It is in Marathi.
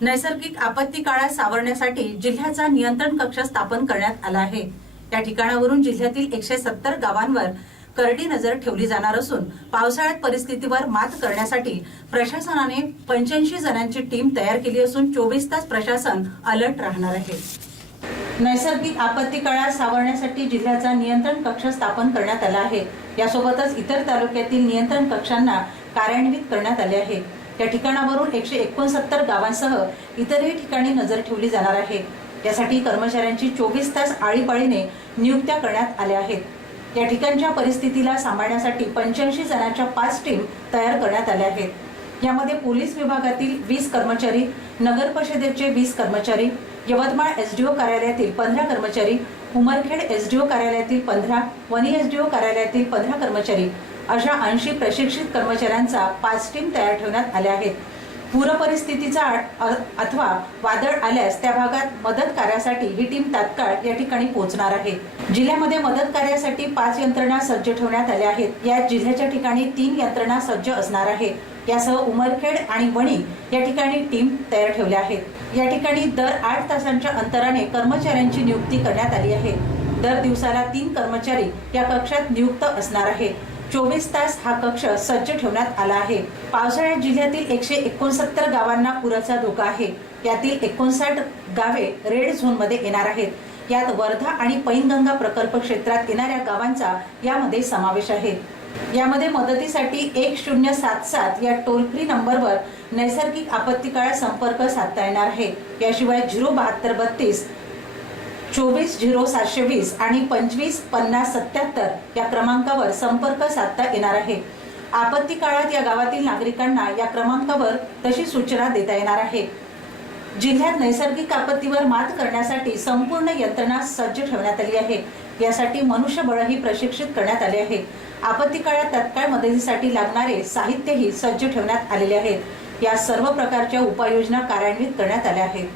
नैसर्गिक आपत्ती काळात सावरण्यासाठी जिल्ह्याचा नियंत्रण कक्ष स्थापन करण्यात आला आहे. या ठिकाणावरून जिल्ह्यातील एकशे सत्तर गावांवर करडी नजर ठेवली जाणार असून पावसाळ्यात परिस्थितीवर मात करण्यासाठी प्रशासनाने पंच्याऐंशी जणांची टीम तयार केली असून चोवीस तास प्रशासन अलर्ट राहणार आहे. नैसर्गिक आपत्ती काळात सावरण्यासाठी जिल्ह्याचा नियंत्रण कक्ष स्थापन करण्यात आला आहे. यासोबतच इतर तालुक्यातील नियंत्रण कक्षांना कार्यान्वित करण्यात आले आहे. या ठिकाणावरून एकशे एकोणसत्तर गावांसह इतरही ठिकाणी नजर ठेवली जाणार आहे. यासाठी कर्मचाऱ्यांची चोवीस तास आळीपाळीने नियुक्त्या करण्यात आल्या आहेत. या ठिकाणच्या परिस्थितीला सांभाळण्यासाठी पंच्याऐंशी जणांच्या पाच टीम तयार करण्यात आल्या आहेत. यामध्ये पोलीस विभागातील वीस कर्मचारी नगर परिषदेचे वीस कर्मचारी यवतमाळ एसडीओ कार्यालयातील पंधरा कर्मचारी उमरखेड एसडीओ कार्यालयातील पंधरा वनी एसडीओ कार्यालयातील पंधरा कर्मचारी अशा ऐंशी प्रशिक्षित कर्मचाऱ्यांचा पाच टीम तयार ठेवण्यात आल्या आहेत. पूरपरिस्थितीचा अथवा वादळ आल्यास त्या भागात मदत कार्यासाठी ही टीम तात्काळ या ठिकाणी पोहोचणार आहे. जिल्ह्यामध्ये मदत कार्यासाठी पाच यंत्रणा सज्ज ठेवण्यात आल्या आहेत. या जिल्ह्याच्या ठिकाणी तीन यंत्रणा सज्ज असणार आहे. यासह उमरखेड आणि वणी या ठिकाणी टीम तयार ठेवल्या आहेत. या ठिकाणी दर आठ तासांच्या अंतराने कर्मचाऱ्यांची नियुक्ती करण्यात आली आहे. दर दिवसाला तीन कर्मचारी या कक्षात नियुक्त असणार आहे चोवीस तास हा कक्ष सज्ज ठेवण्यात आला आहे. पावसाळ्यात जिल्ह्यातील एकशे एकोणसत्तर गावांना पुराचा धोका आहे. यातील एकोणसाठ गावे रेड झोनमध्ये येणार आहेत. यात वर्धा आणि पैनगंगा प्रकल्प क्षेत्रात येणाऱ्या गावांचा यामध्ये समावेश आहे. यामध्ये मदतीसाठी एक शून्य सात सात या टोल फ्री नंबरवर नैसर्गिक आपत्ती काळात संपर्क साधता येणार आहे. याशिवाय झिरो बहात्तर बत्तीस चोवीस झिरो सातशे वीस आणि पंचवीस पन्नास सत्याहत्तर या क्रमांकावर संपर्क साधता येणार आहे. आपत्ती काळात या गावातील नागरिकांना या क्रमांकावर तशी सूचना देता येणार आहे. जिल्ह्यात नैसर्गिक आपत्तीवर मात करण्यासाठी संपूर्ण यंत्रणा सज्ज ठेवण्यात आली आहे. यासाठी मनुष्यबळही प्रशिक्षित करण्यात आले आहे. आपत्ती काळात तत्काळ मदतीसाठी लागणारे साहित्यही सज्ज ठेवण्यात आलेले आहेत. या सर्व प्रकारच्या उपाययोजना कार्यान्वित करण्यात आल्या आहेत.